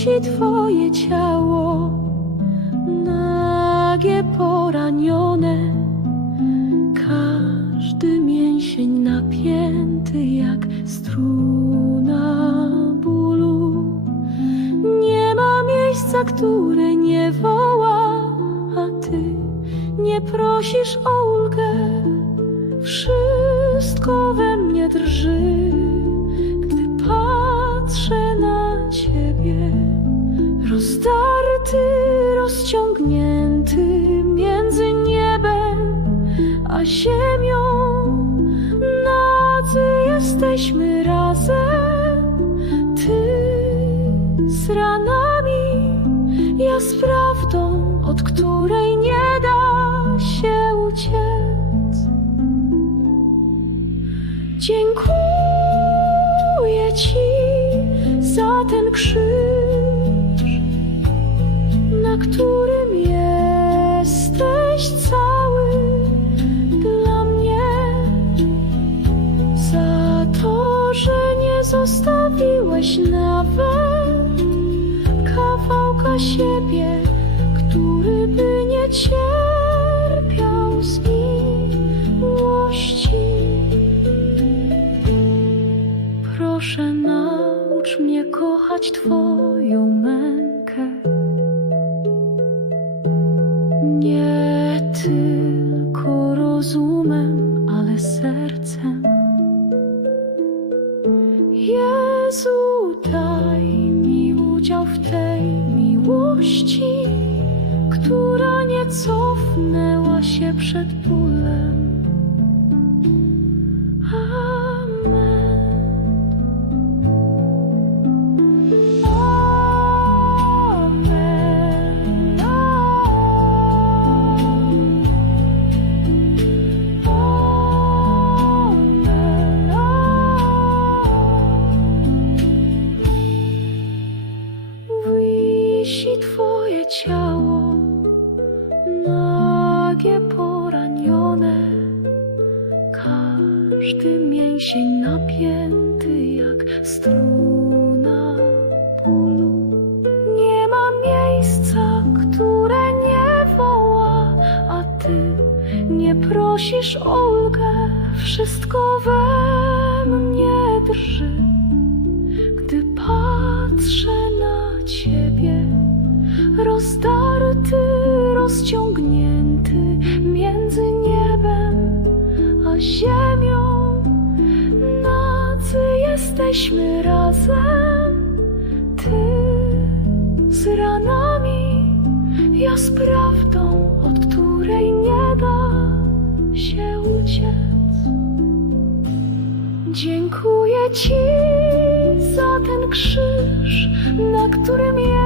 Twoje ciało, nagie, poranione, każdy mięsień napięty jak struna bólu. Nie ma miejsca, które nie woła, a Ty nie prosisz o ulgę. Wszystko we mnie drży, a ziemią. Nadzy jesteśmy razem, Ty z ranami, ja z prawdą, od której nie da się uciec. Dziękuję Ci za ten krzyż, na którym zostawiłeś nawet kawałka siebie, który by nie cierpiał z miłości. Proszę, naucz mnie kochać Twoją mękę. Nie tylko rozumem, ale sercem. Jezu, miłości, która nie cofnęła się przed bólem. Ciało, nagie, poranione, każdy mięsień napięty jak struna bólu. Nie ma miejsca, które nie woła, a Ty nie prosisz o ulgę. Wszystko we mnie drży, Rozdarty, rozciągnięty między niebem a ziemią. Nadzy jesteśmy razem, Ty z ranami, ja z prawdą, od której nie da się uciec. Dziękuję Ci za ten krzyż, na którym jesteś